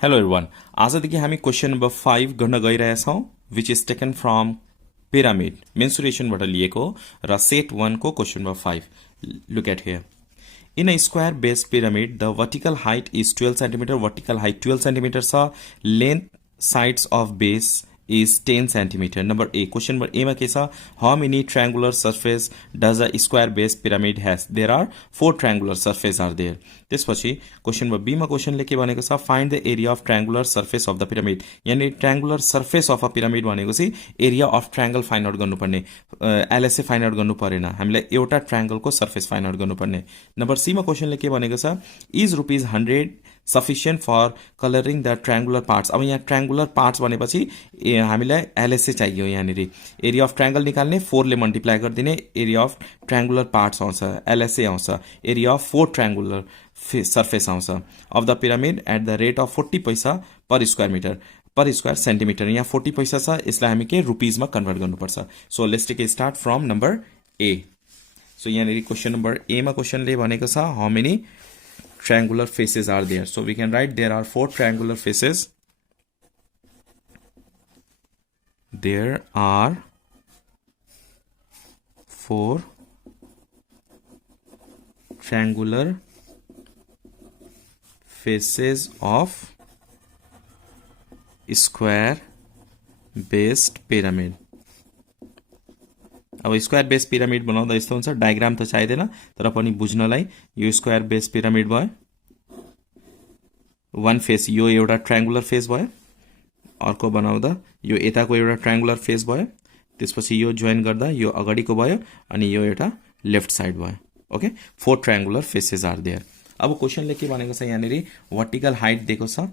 Hello everyone, आजदेखि हामी question number 5 गर्न गइरहेछौँ, which is taken from pyramid मेन्सुरेसनबाट लिएको र सेट 1 को question number 5. Look at here. In a square base pyramid, the vertical height is 12 centimeter, vertical height 12 centimeter छ, length sides of base is 10 centimeter. Number A, question number A मा के छ? How many triangular surface does a square base pyramid has? There are 4 triangular surface are there. त्यसपछि question number B मा क्वेसनले के भनेको छ? Find the area of triangular surface of the pyramid. यानी triangular surface of a pyramid भनेको चाहिँ area of triangle find out गर्नुपर्ने. एलएसए फाइन्ड आउट गर्नु परेन, हामीले एउटा ट्रायंगलको सर्फेस फाइन्ड आउट गर्नुपर्ने. नम्बर सी मा क्वेसनले के भनेको छ? Is ₹100 sufficient for colouring the triangular parts. अब यहाँ ट्रायंगुलर पार्ट्स भनेपछि हामीलाई एलएसए चाहियो. यहाँनिर एरिया अफ ट्रायंगल निकाल्ने 4 ले मल्टिप्लाई गरिदिने एरिया अफ ट्रायंगुलर पार्ट्स आउँछ, एलएसए आउँछ, एरिया अफ 4 ट्रायंगुलर सर्फेस आउँछ of the pyramid at the rate of 40 paisa per square metre per square centimetre. यहाँ 40 पैसा छ, यसलाई हामी के रुपिजमा कन्भर्ट गर्नुपर्छ. So let's take a start from number A. So यहाँनिर क्वेसन नम्बर ए मा क्वेसनले भनेको छ how many triangular faces are there. So we can write there are 4 triangular faces. There are 4 triangular faces of square based pyramid. अब square base pyramid बनाउँदा यस्तो हुन्छ, diagram त चाहिँदैन तर पनि बुझ्नलाई यो स्क्वायर बेस पिरामिड भयो. वन फेस यो एउटा ट्रायंगुलर फेस भयो, अर्को बनाउँदा यो यताको एउटा ट्रायंगुलर फेस भयो, त्यसपछि यो जोइन गर्दा यो अगाडिको भयो अनि यो एउटा लेफ्ट साइड भयो. Okay, 4 triangular faces are there. अब क्वेसनले के भनेको छ? यहाँनिर वर्टिकल हाइट दिएको छ,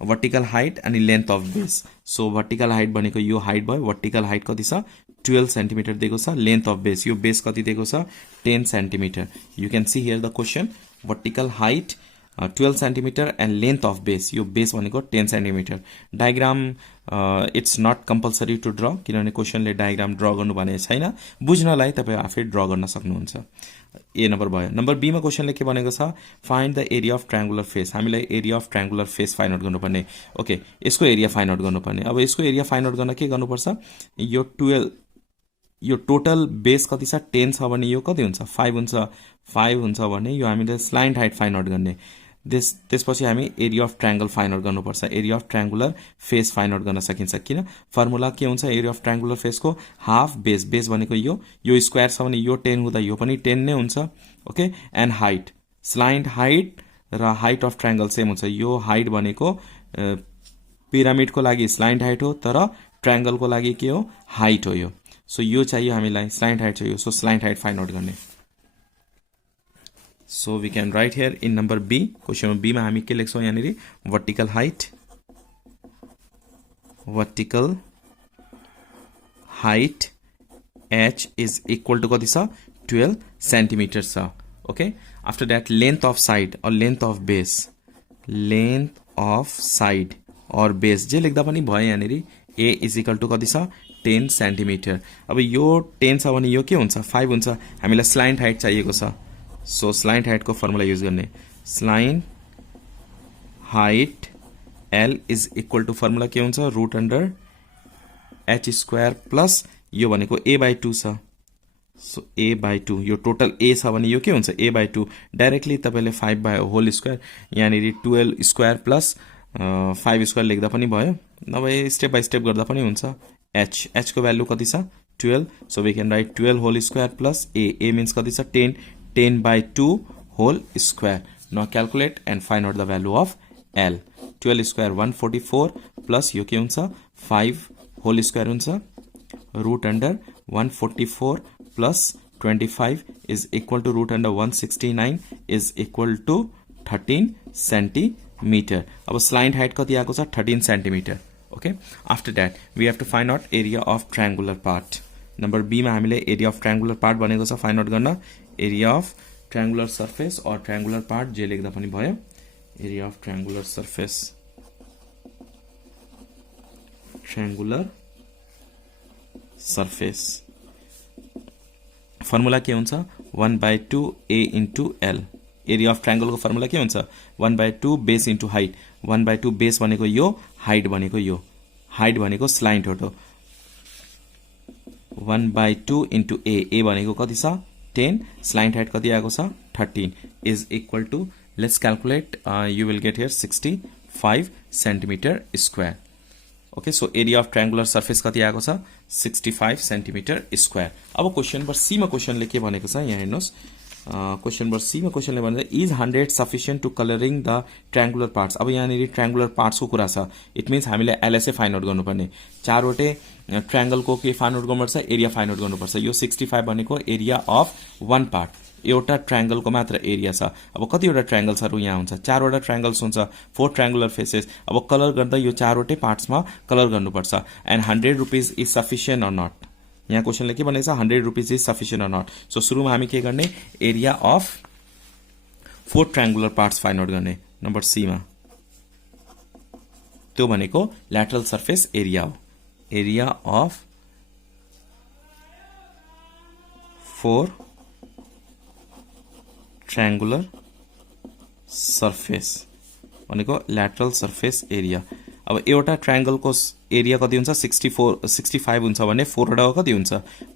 वर्टिकल हाइट अनि length of base. So vertical height भनेको यो हाइट भयो, वर्टिकल हाइट कति छ? 12 सेन्टिमिटर दिएको छ. लेन्थ अफ बेस, यो बेस कति दिएको छ? 10 centimetre. You can see here the question. Vertical height 12 centimetre and length of base, यो बेस भनेको 10 centimetre. Diagram it's not compulsory to draw, किनभने क्वेसनले डायग्राम ड्र गर्नु भनेको छैन. बुझ्नलाई तपाईँ आफै ड्र गर्न सक्नुहुन्छ. ए नम्बर भयो. नम्बर बी मा क्वेसनले के भनेको छ? Find the area of triangular face. हामीलाई area of triangular face find out गर्नुपर्ने. ओके, यसको एरिया फाइन्ड आउट गर्नुपर्ने. अब यसको एरिया फाइन्ड आउट गर्न के गर्नुपर्छ? यो 12, यो टोटल बेस कति छ? 10 छ भने यो कति हुन्छ? 5 हुन्छ. 5 हुन्छ भने यो हामीले स्लाइन्ट हाइट फाइन्ड आउट गर्ने. त्यसपछि हामी area of triangle find out गर्नुपर्छ. Area of triangular face find out गर्न सकिन्छ. किन? फर्मुला के हुन्छ एरिया अफ ट्रायंगुलर फेसको? Half base. बेस भनेको यो स्क्वायर छ भने यो 10 हुँदा यो पनि 10 नै हुन्छ. ओके, एन्ड हाइट, स्लाइन्ट हाइट र हाइट अफ ट्रायंगल सेम हुन्छ. यो हाइट भनेको पिरामिडको लागि स्लाइन्ट हाइट हो, तर ट्रायंगलको लागि के हो? हाइट हो यो. सो यो चाहियो हामीलाई, स्लाइन्ट हाइट चाहियो. So slant height find out गर्ने. So we can write here in number B. Question number B मा हामी के लेख्छौँ? यहाँनिर vertical height, vertical height H is equal to कति छ? 12 सेन्टिमिटर छ. Okay, after that length of side और length of base, length of side और बेस जे लेख्दा पनि भयो. यहाँनिर ए इज इक्वल टु कति छ? 10 सेन्टिमिटर. अब यो 10 छ भने यो के हुन्छ? 5 हुन्छ. हामीलाई स्लाइन्ट हाइट चाहिएको छ. सो स्लाइन्ट हाइटको फर्मुला युज गर्ने. Slant height L is equal to formula के हुन्छ? Root under H square plus यो भनेको ए बाई 2 छ. सो ए बाई 2, यो टोटल ए छ भने यो के हुन्छ? ए बाई 2. डाइरेक्टली तपाईँले 5 बाई होल स्क्वायर, यहाँनिर 12 स्क्वायर प्लस 5 स्क्वायर लेख्दा पनि भयो, नभए स्टेप बाई स्टेप गर्दा पनि हुन्छ. एच को भ्यालु कति छ? 12. So we can write 12 whole square plus a minus कति छ? 10 by 2 whole square. Now calculate and find out the value of L. 12 square 144 plus यो के हुन्छ? 5 whole square हुन्छ. Root under 144 plus 25 is equal to root under 169 is equal to 13 centimeter. अब slant height कति आएको छ? 13 centimeter. Okay. After that we have to find out area of triangular part. Number B मा हामीले area of triangular part भनेको छ find out गर्न. Area of triangular surface और ट्रायंगुलर पार्ट जे लेख्दा पनि भयो. Area of triangular surface, triangular surface formula के हुन्छ? 1/2 a into L. Area of ट्रायंगलको फर्मुला के हुन्छ 1/2 बेस इन्टु हाइट 1/2 बेस भनेको यो हाइट भनेको यो हाइट भनेको स्लाइन्ट हो 1/2 इन्टु ए भनेको कति छ 10 स्लाइन्ट हाइट कति आएको छ 13 is equal to let's calculate you will get here 65 centimetre square okay so area of triangular surface कति आएको छ 65 सेन्टिमिटर स्क्वायर अब क्वेशन नम्बर सी मा क्वेशनले के भनेको छ यहाँ हेर्नुस् क्वेशन नम्बर सी मा क्वेशनले भन्छ is 100 sufficient to colouring the triangular parts अब यहाँनिर ट्रायंगुलर पार्ट्सको कुरा छ इट मिन्स हामीले एलएसए फाइन्ड आउट गर्नुपर्ने चारवटै ट्रायंगलको के फाइन्ड आउट गर्नुपर्छ एरिया फाइन्ड आउट गर्नुपर्छ यो 65 भनेको एरिया अफ वान पार्ट एउटा ट्रायंगलको मात्र एरिया छ अब कतिवटा ट्रायंगल्सहरु यहाँ हुन्छ चारवटा ट्रायंगल्स हुन्छ 4 ट्रायंगुलर फेसेस अब कलर गर्दा यो चारवटै पार्ट्समा कलर गर्नुपर्छ and 100 rupees is sufficient or not यहाँ क्वेशनले के भनेको छ 100 rupees is sufficient or not so सुरुमा हामी के गर्ने area of 4 triangular parts find out गर्ने नम्बर सी मा त्यो भनेको ल्याटरल सर्फेस एरिया हो एरिया अफ 4 ट्रायंगुलर सर्फेस भनेको ल्याटरल सर्फेस एरिया अब एउटा ट्रायंगलको एरिया कति हुन्छ 65 हुन्छ भने 4 वटा कति हुन्छ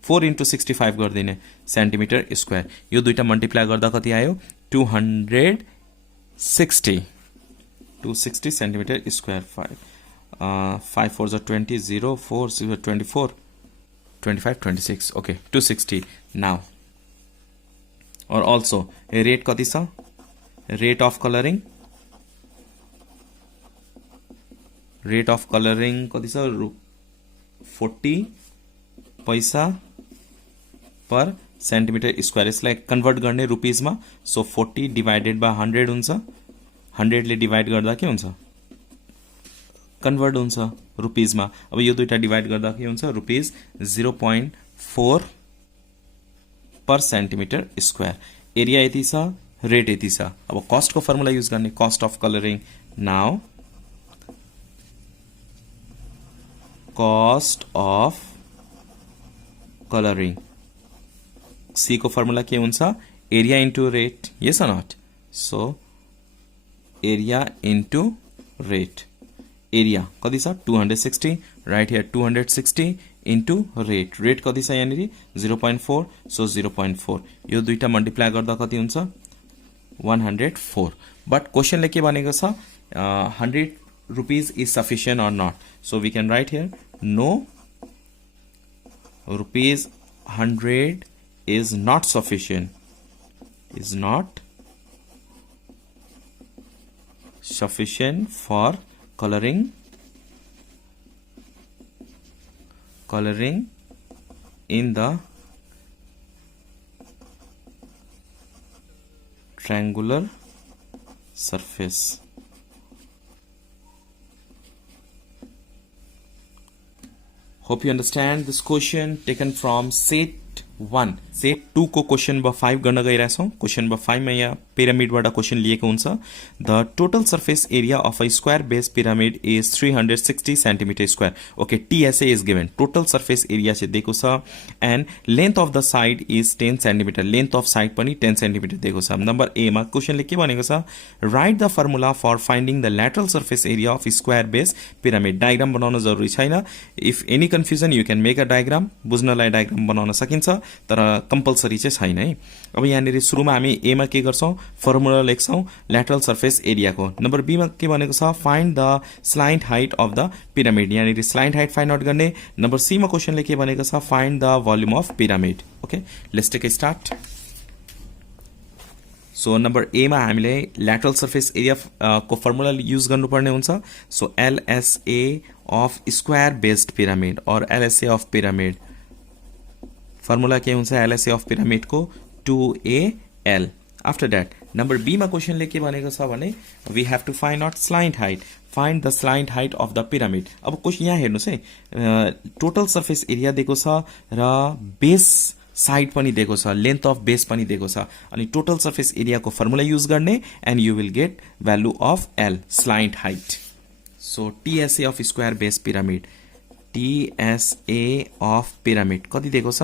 4 * 65 गर्दिने सेन्टिमिटर स्क्वायर यो दुईटा मल्टिप्लाई गर्दा कति आयो 260 सेन्टिमिटर स्क्वायर 5 4 20 0 4 0 24 25 26 ओके 260 नाउ और also रेट कति छ रेट अफ कलरिङ कति छ 40 पैसा पर सेन्टिमिटर स्क्वायर यसलाई कन्भर्ट गर्ने रुपीजमा सो 40 डिवाइडेड बाइ 100 हुन्छ 100 ले डिवाइड गर्दा के हुन्छ कन्भर्ट हुन्छ रुपीजमा अब यो दुईटा डिवाइड गर्दा के हुन्छ rupees 0.4 per centimetre square area यति छ रेट यति छ अब कस्ट को फर्मुला युज गर्ने cost of colouring now cost of colouring C को फर्मुला के हुन्छ area into rate yes or not so area into rate area कति छ 260 राइट हियर 260 इन्टु रेट कति छ यहाँनिर 0.4 सो 0.4 यो दुईटा मल्टिप्लाई गर्दा कति हुन्छ 104 बट क्वेशनले के भनेको छ 100 rupees is sufficient or not so we can write here no rupees 100 is not sufficient for coloring in the triangular surface hope you understand this question taken from set 1 set 2 को question number 5 गर्न गइरहेछौं question number 5 मा यहाँ पिरामिडबाट question लिएको हुन्छ the total surface area of a square base pyramid is 360 centimetre square okay TSA is given total surface area चाहिँ दिएको छ and length of the side is 10 centimetre length of side पनि 10 centimetre दिएको छ number A मा क्वेशनले के भनेको छ write the formula for finding the lateral surface area of square base pyramid diagram बनाउन जरुरी छैन if any confusion you can make a diagram बुझ्नलाई डायग्राम बनाउन सकिन्छ तर कम्पलसरी चाहिँ छैन है अब यहाँनिर सुरुमा हामी ए मा के गर्छौं फर्मुला लेख्छौं ल्याटरल सर्फेस एरियाको नम्बर बी मा के भनेको छ find the slant height of the pyramid यहाँनिर स्लाइन्ट हाइट फाइन्ड आउट गर्ने नम्बर सी मा क्वेशनले के भनेको छ find the volume of pyramid okay let's take a start so number A मा हामीले ल्याटरल सर्फेस एरिया को फर्मुला युज गर्नुपर्ने हुन्छ so LSA of square based pyramid और एलएसए अफ पिरामिड फर्मुला के हुन्छ एलएसए अफ पिरामिड को 2AL after that number B मा क्वेशन लेके भनेको छ भने we have to find out slant height find the slant height of the pyramid अब क्वेशन यहाँ हेर्नुस् है टोटल सर्फेस एरिया दिएको छ र बेस साइड पनि दिएको छ लेन्थ अफ बेस पनि दिएको छ अनि टोटल सर्फेस एरिया को फर्मुला युज गर्ने and you will get value of L slant height so TSA of square base pyramid TSA of pyramid कति दिएको छ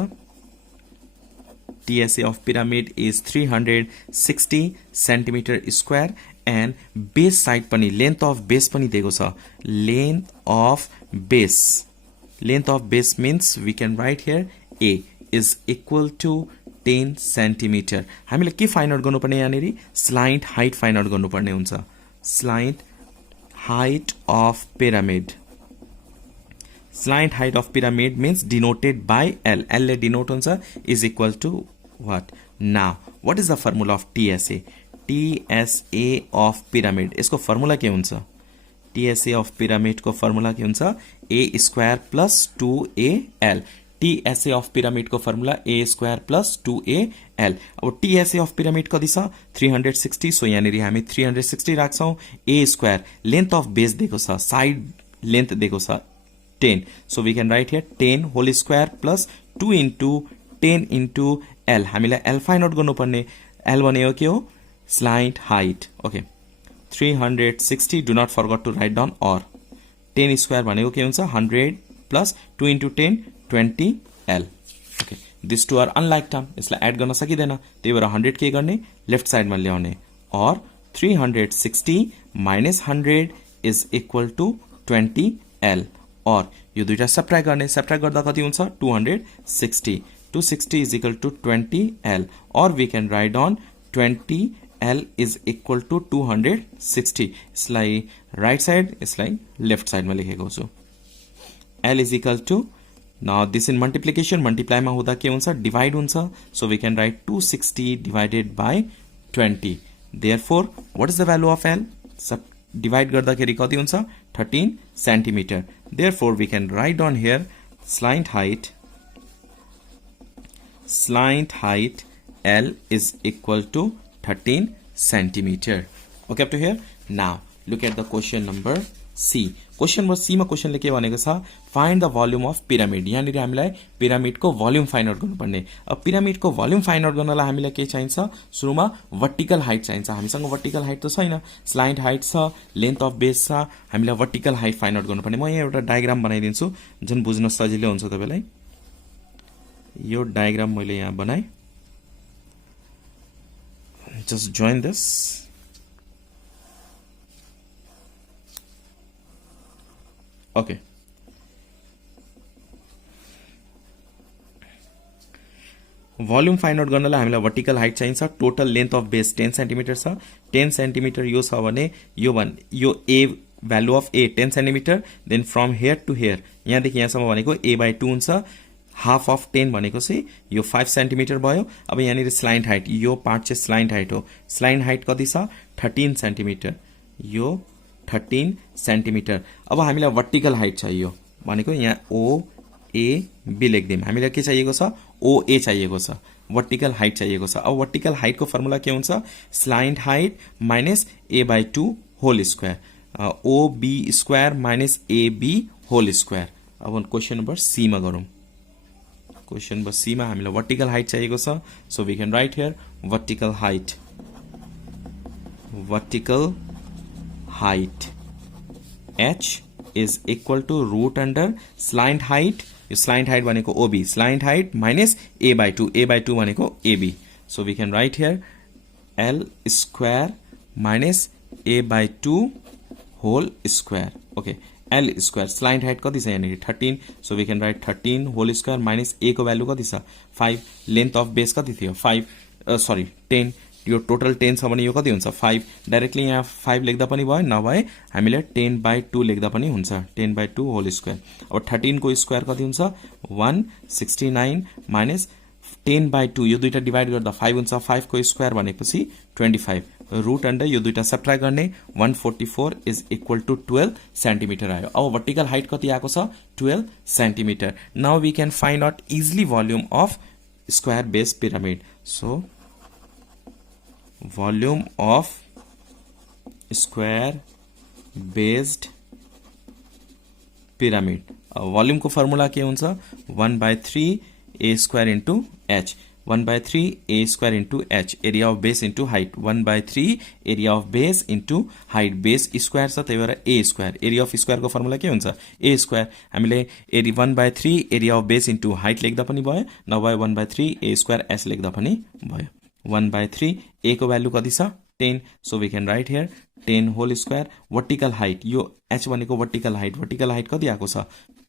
TSA of pyramid is 360 centimeter square and base side pani length of base pani दिएको छ. Length of base means we can write here A is equal to 10 centimeter. हामीले के find out गर्नुपर्ने यहाँनेरि स्लाइन्ट height find out गर्नुपर्ने हुन्छ. Slant height of pyramid. Slant height of pyramid means denoted by L. L ले denote हुन्छ is equal to what? Now, what is the formula of TSA? TSA of pyramid. इसको formula के हुन्छ? TSA of pyramid को formula के हुन्छ? A square plus 2AL. TSA of pyramid को formula A square plus 2AL. अब TSA of pyramid कति छ? 360. So यहाँनेरि हामी 360 राख्छौं. A square length of base दिएको छ. Side length दिएको छ 10. So we can write here 10 whole square plus 2 into 10 into L. हामीलाई L find out गर्नुपर्ने. L भनेको के हो? Slant height. Okay. 360. Do not forget to write down or. 10 square भनेको के हुन्छ? 100 plus 2 into 10 20 L. Okay. These two are unlike term. यसलाई add गर्न सकिदैन. त्यही भएर 100 के गर्ने? लेफ्ट साइडमा ल्याउने. Or 360 minus 100 is equal to 20 L. Or यो दुईटा सब्ट्र्याक्ट गर्ने. सब्ट्र्याक्ट गर्दा कति हुन्छ? 260. 260 is equal to 20 L. Or we can write down 20 L is equal to 260. यसलाई राइट साइड, यसलाई लेफ्ट साइडमा लेखेको छु. L is equal to, now this in multiplication, multiply मा हुँदा के हुन्छ? डिवाइड हुन्छ. So we can write 260 divided by 20. Therefore, what is the value of L? Divide गर्दाखेरि कति हुन्छ? 13 centimeter. Therefore, we can write down here slant height L is equal to 13 centimeter. Okay up to here? Now, look at the question number C. Question number C मा क्वेशनले के भनेको छ? Find the volume of pyramid. यहाँनिर हामीलाई पिरामिडको volume find out गर्नुपर्ने. अब पिरामिडको volume find out गर्नलाई हामीलाई के चाहिन्छ? सुरुमा वर्टिकल हाइट चाहिन्छ. हामीसँग वर्टिकल हाइट त छैन. स्लाइन्ट हाइट छ, लेन्थ अफ बेस छ. हामीलाई वर्टिकल हाइट फाइन्ड आउट गर्नुपर्ने. म यहाँ एउटा डायग्राम बनाइदिन्छु जुन बुझ्न सजिलो हुन्छ तपाईलाई. यो डायग्राम मैले यहाँ बनाए. Just join this. Okay. Volume find out गर्नलाई हामीलाई वर्टिकल हाइट चाहिन्छ. Total length of base 10 centimetre छ. 10 सेन्टिमिटर यो छ भने यो a value of a 10 centimetre. Then from here to here, यहाँदेखि यहाँसम्म भनेको A/2 हुन्छ. हाफ अफ 10 भनेको चाहिँ यो 5 सेन्टिमिटर भयो. अब यहाँनिर स्लाइन्ट हाइट, यो पार्ट चाहिँ स्लाइन्ट हाइट हो. स्लाइन्ट हाइट कति छ? 13 सेन्टिमिटर. यो 13 सेन्टिमिटर. अब हामीलाई वर्टिकल हाइट चाहियो भनेको यहाँ OAB लेख्दियौँ. हामीलाई के चाहिएको छ? OA चाहिएको छ. वर्टिकल हाइट चाहिएको छ. अब वर्टिकल हाइटको फर्मुला के हुन्छ? Slant height minus A/2 whole square. OB square minus AB whole square. अब क्वेसन नम्बर C मा गरौँ. क्वेसन नम्बर C मा हामीलाई वर्टिकल हाइट चाहिएको छ. So we can write here vertical height. H is equal to root under slant height. यो slant height भनेको OB. Slant height minus A/2. A/2 भनेको AB. So we can write here L square minus A/2 whole square. Okay. L square. Slant height कति छ यहाँनिर? 13. So we can write 13 whole square minus A को value कति छ? 5. Length of base कति थियो? 10. यो टोटल 10 छ भने यो कति हुन्छ? 5. डाइरेक्टली यहाँ 5 लेख्दा पनि भयो, नभए हामीले 10/2 लेख्दा पनि हुन्छ. 10/2 होल स्क्वायर. अब 13 को स्क्वायर कति हुन्छ? 169 माइनस 10/2. यो दुईटा डिवाइड गर्दा 5 हुन्छ. 5 को स्क्वायर भनेपछि 25. रुट अन्डर यो दुईटा सब्ट्र्याक्ट गर्ने. 144 इज इक्वल टु 12 सेन्टिमिटर आयो. अब वर्टिकल हाइट कति आएको छ? 12 centimetre. Now we can find out easily volume of square base pyramid. So volume of square based pyramid. Volume को फर्मुला के हुन्छ? 1/3 A square into H. 1/3 a square into h, area of base into height, 1/3 area of base into height, base square छ त्यही भएर a square, area of square को formula के हुन्छ a square, हामीले 1/3 area of base into height लेख्दा पनि भयो, नभए 1/3 a square h लेख्दा पनि भयो। 1/3 a को भ्यालु कति छ 10, so we can write here 10 whole square, vertical height यो h भनेको vertical height कति आएको छ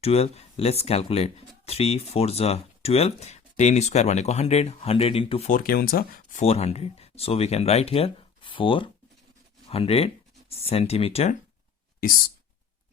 12, let's calculate 3 4 जा 12, 10 square भनेको 100, 100 into 4 के हुन्छ 400, so we can write here 400 centimeter is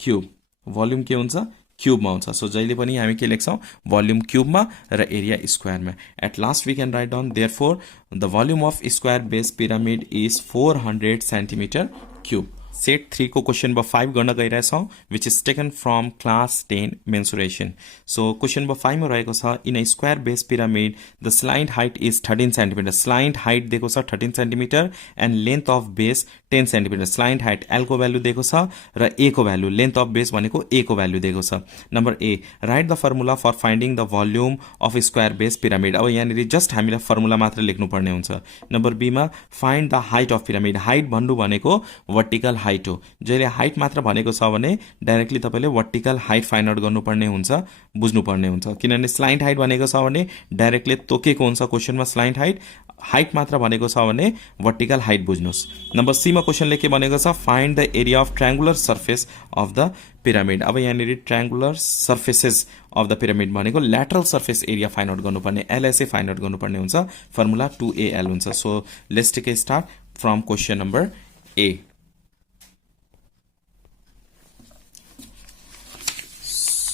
cube, volume के हुन्छ क्यूबमा हुन्छ, सो जहिले पनि हामी के लेख्छौं भोल्युम क्यूबमा र एरिया स्क्वायरमा। At last we can write down therefore the volume of square base pyramid is 400 centimetre cube. Set 3 को क्वेश्चन नंबर 5 गर्न गइरहेछौं which is taken from class 10 mensuration. So question number 5 मा रहेको छ in a square base pyramid the slant height is 13 centimetre, slant height दिएको छ 13 centimetre and length of base 10 centimetre, slant height L को value दिएको छ र ए को भ्यालु, लेन्थ अफ बेस भनेको ए को भ्यालु दिएको छ। Number A write the formula for finding the volume of square base pyramid, अब यहाँनिर जस्ट हामीलाई फर्मुला मात्र लेख्नु पर्ने हुन्छ। नम्बर बी मा find the height of pyramid, height भन्नु भनेको वर्टिकल हाइट हो, जहिले हाइट मात्र भनेको छ भने डाइरेक्टली तपाईले वर्टिकल हाइट फाइन्ड आउट गर्नुपर्ने हुन्छ, बुझ्नुपर्ने हुन्छ, किनभने स्लाइन्ट हाइट भनेको छ भने डाइरेक्टली तोकेको हुन्छ क्वेशनमा स्लाइन्ट हाइट, हाइट मात्र भनेको छ भने वर्टिकल हाइट बुझ्नुस्। नम्बर सी मा क्वेशनले के भनेको छ find the area of triangular surface of the pyramid, अब यहाँनिर triangular surfaces of the pyramid भनेको lateral surface area find out गर्नुपर्ने, एलएसए फाइन्ड आउट गर्नुपर्ने हुन्छ, फर्मुला 2AL हुन्छ। So let's take a start from question number A.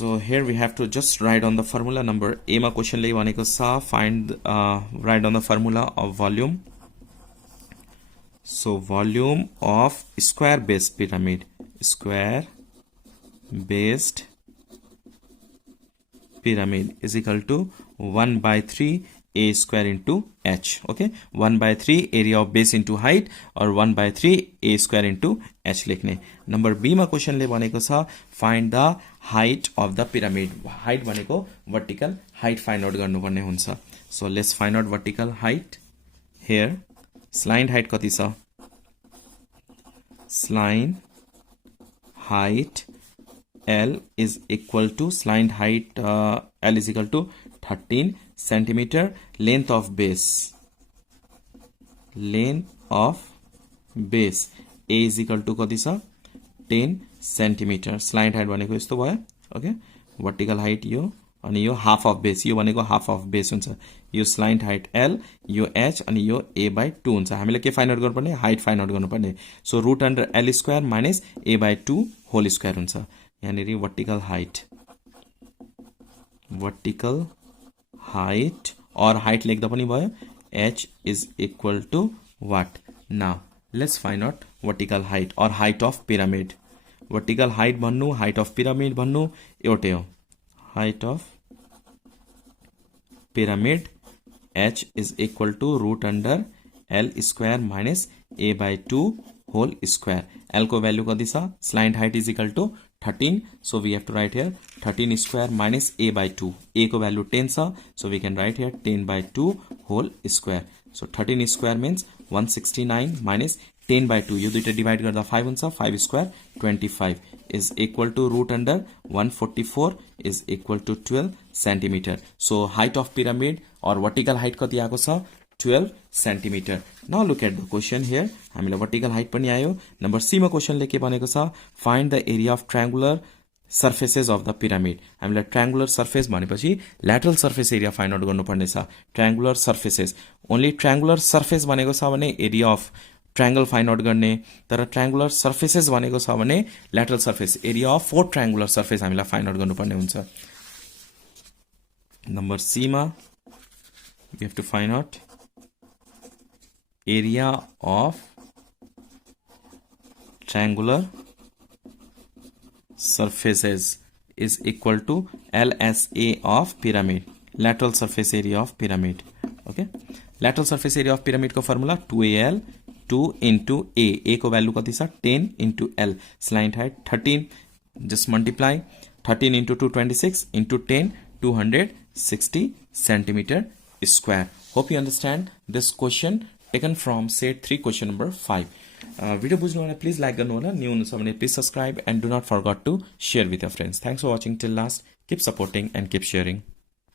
So here we have to just write on the formula number A मा क्वेशनले भनेको छ find write on the formula of volume. So volume of square based pyramid, square based pyramid is equal to 1/3 a square into h, okay, 1/3 area of base into height or 1/3 a square into h लेख्ने। Number B मा क्वेशनले भनेको छ find the height of the pyramid, height भनेको vertical height find out गर्नुपर्ने हुन्छ। So let's find out vertical height. Here slant height कति छ, slant height L is equal to slant height L is equal to 13 centimeter, length of base A is equal to कति छ 10 centimeter, slant height भनेको यस्तो भयो, okay, vertical height यो अनि यो हाफ अफ बेस, यो भनेको हाफ अफ बेस हुन्छ, यो स्लाइन्ट हाइट L, यो H अनि यो A/2 हुन्छ। हामीले के फाइन्ड आउट गर्नुपर्ने हाइट फाइन्ड आउट गर्नुपर्ने, so root under L square minus A/2 whole square हुन्छ। यहाँनिर वर्टिकल हाइट और हाइट लेख्दा पनि भयो, H is equal to what? Now let's find out vertical height or height of pyramid. Vertical height भन्नु height of pyramid भन्नु एउटै हो, height of pyramid H is equal to root under L square minus A/2 whole square। L को value कति छ, slant height is equal to 13, so we have to write here 13 square minus A/2, A को value 10 छ, so we can write here 10/2 whole square। so 13 square means 169 minus 10/2, यो दुईटा divide गर्दा 5 हुन्छ, 5 square 25 is equal to root under 144 is equal to 12 centimeter। so height of pyramid or vertical height कति आएको छ 12 centimeter। Now look at the question here, हामीलाई vertical height पनि आयो। नम्बर सी मा क्वेशनले के भनेको छ find the area of triangular surfaces of the pyramid, हामीलाई triangular surface भनेपछि lateral surface area find out गर्नुपर्ने छ। triangular surfaces, only triangular surface भनेको छ भने area of triangle find out गर्ने, तर triangular surfaces भनेको छ भने lateral surface area of 4 triangular surface हामीलाई find out गर्नुपर्ने हुन्छ। नम्बर सी मा we have to find out area of triangular surfaces is equal to LSA of pyramid, lateral surface area of pyramid, okay, lateral surface area of pyramid को formula 2AL 2 into A को value कति छ 10 into L, slant height 13, just multiply 13 into 2 26 into 10 260 centimeter square. Hope you understand this question taken from set 3 question number 5. Video bujhnu bhayone please like garnu hola, new hunनुहुन्छ भने please subscribe and do not forget to share with your friends. Thanks for watching till last. Keep supporting and keep sharing.